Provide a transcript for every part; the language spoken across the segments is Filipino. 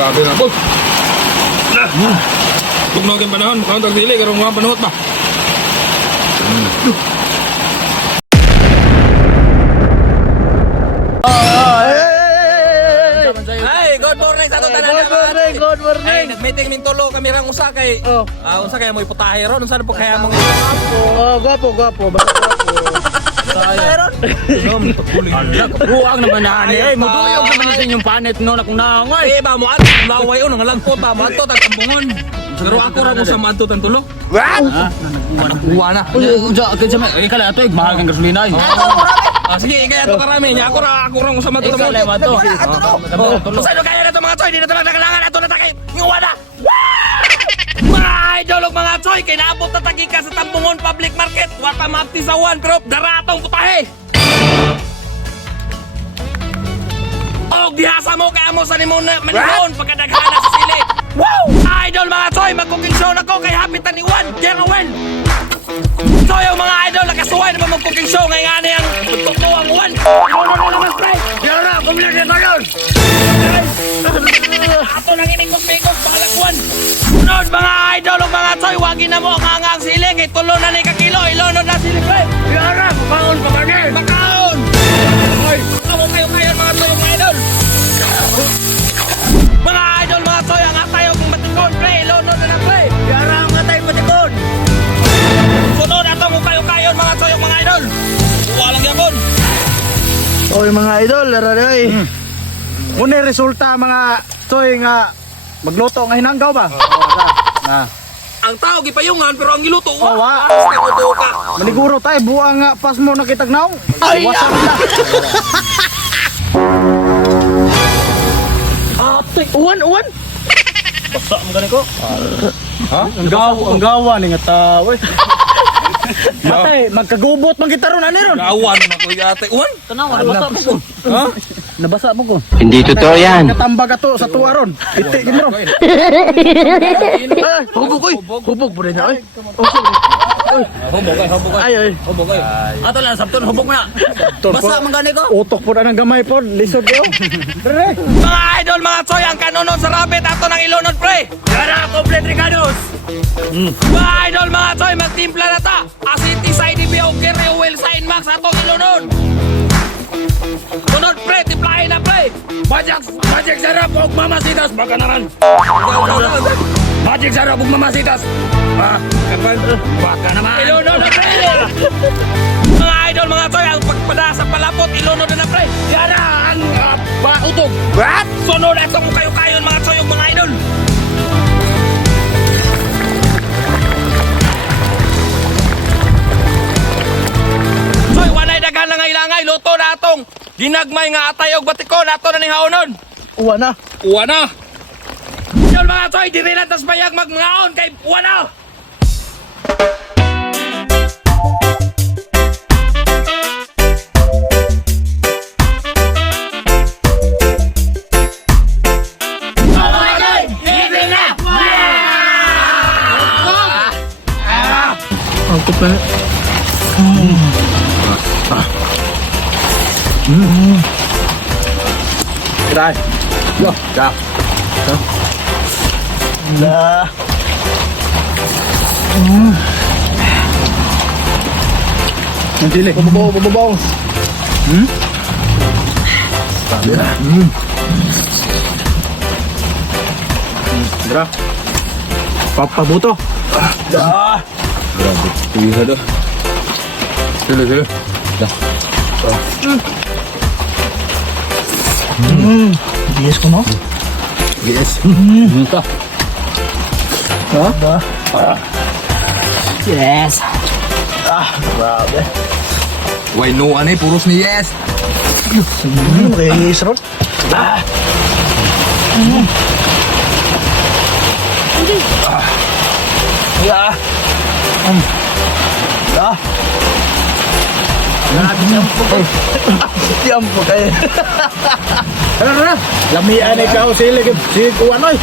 Grabe na po. Tugnog yung panahon, mukhang tagdili, karong mga panahot ba? Ay, good morning sa ito tanan. Good morning. Ay, nag-meeting min tulo kami rang usa kay. Usa kay mo iputahe ron, unsa po kaya mo Gwapo. Basta gwapo. Sayron. Buang naman na ani. Muduyog naman sa inyong panet no na kung naangay. ba mo at laway nga langkot ba mo ato tagtambungon. Pero ako ra mo sa madto tan tulo. What? Nagkuha na. Unsa kinsa may kala ato mahal kang gasolina. Sige, kaya to karami. Ako ra mo sa madto mo. Mato. Saan kaya na to mga choy? Di na to kailangan ato na takay. Nguwa na. Mga idol ug mga choy, kay naabot na tagika sa Tambungon Public Market. Wa pa maapti sa one crop, daratong putahe. Og dihasa mo kay amo sa nimon manihon pagkadaghan na sa sili. Wow! Idol mga choy, mag-cooking show na ko kay hapit ni Juan Jerowen. So yung mga idol, nakasuway naman mag-cooking show ngayon nga niyang tutok ang Juan. Yan na, bumili na tayo. Ato nang iningos-mingos, balagwan. Sunod mga idol, mga choy, wagi na mo ang hangang siling. Itulo na ni kakilo, ilunod na siling. Yan na, bakaon pa kami. Bakaon! Ay, ako kayo mga choy, mga idol. Mga idol, mga choy, ang atayo kong matikon, pre. Ilunod na na, pre. Yan na, ang atayo matikon. Sunod ato kung kayo mga choy, mga idol. Walang yapon. Oy mga idol, raray. Muna resulta mga choy nga magluto nga hinanggaw ba? Ang tao gipayungan pero ang giluto Oh, wa. Nakuto ka. Maniguro tay buang nga pas mo nakitagnaw. Ay, wasan na. Ate, uwan. Basta mo gani ko. Ha? Ang gawa ni nga tao. Ate, magkagubot man kita ron ani ron. Gawan na ko yate. Uwan. Tanaw, nabasa mo ko. Ha? Nabasa mo ko. Hindi totoo yan. Natambag ato sa tuwa ron. Piti gini ron. Hubog po rin na. Hubog Ay. Ato lang sabton hubog na. Basta man gani ko. Utok po na ng gamay po. Lisod kayo. Dere. Mga idol, mga choy, ang kanunod sa rabbit ato nang ilunod pre. Yara, complete Ricardos. Mga idol, mga choy, magtimpla na ta. Asiti sa IDB o Gary Oil sa Inmax atong ilunod. Sunod pre, timplahin na pre. Magic sarap og mamasitas baka naman. Magic sarap og mamasitas. Baka naman. Ilunod na pre. Mga idol, mga choy, ang pagpada sa palapot ilunod na pre. Yara ang pautog. What? Sunod atong kayo-kayon mga choy, mga idol. Choy, wanay daghan na nga ilangay luto na atong ginagmay nga atay og batikon ato na ning haonon. Uwa na. Uwa na. Yun mga choy, diri lang tas bayag magmangaon kay uwa na. Angkot na. Try. Yo, ja. Da. Nandili. Babaw. Sabi na. Dra. Papabuto. Da. Grabe, pisa dah. Sila. Dah. Bias ko no? Yes. Minta. Ha? Yes. Grabe. Why no ane puros ni yes. Reyes ron. Ya. Tiampo kayo. Tara. Lamian ikaw sili si Kuan oy.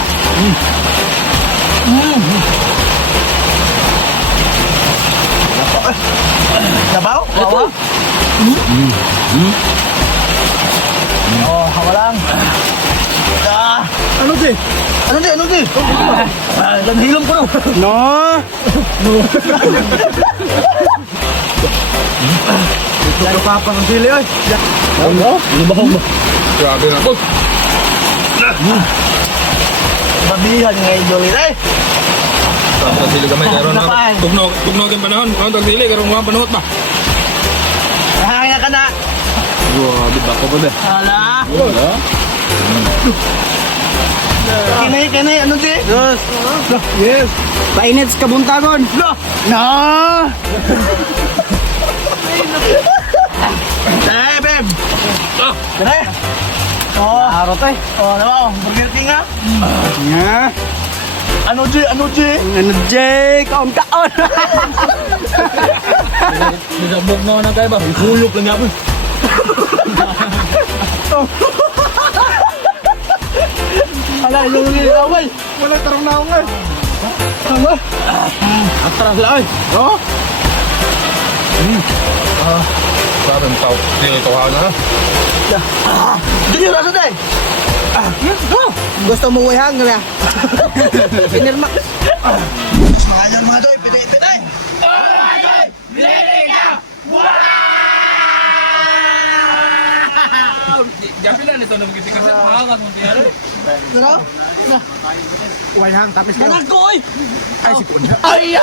Sabaw? Wawa? Oh, hawa lang. Ano di? Ano di? Naghilom ko no. No. Ito ka papa ng sili oy. Ano? Ano ba? Grabe na po. Babihan nga idol eh. Tapos sili gamay karon na. Tugnog ang panahon. Karon tag sili karon wa panahon ba? Hanga ka na. Grabe ba ko ba? Hala. Wala. Kinay, ano di? Yes. Yes. Painit sa kabuntagon. No. Eh, babe. Kaya? Oh, arot eh. Oh, ano? Burger King ha? Nga. Ano, J? Ano, J? Kaon. Nagabog na na kay ba? Hulog lang yapon. Ala, yung away. Wala tarong na ako nga. Ano? Atras lang. Oh? Grabe ang tao. Dili to ha na. Junior, ano tayo? Gusto mo uyang nga. Pinirmak. Mga nyo mga doy, pitay. Japilan ito na magiging kasi pangakas mo tiyari. Ano? Uyang, tapos ka. Manag ko oy! Ay, si Kunya. Ay!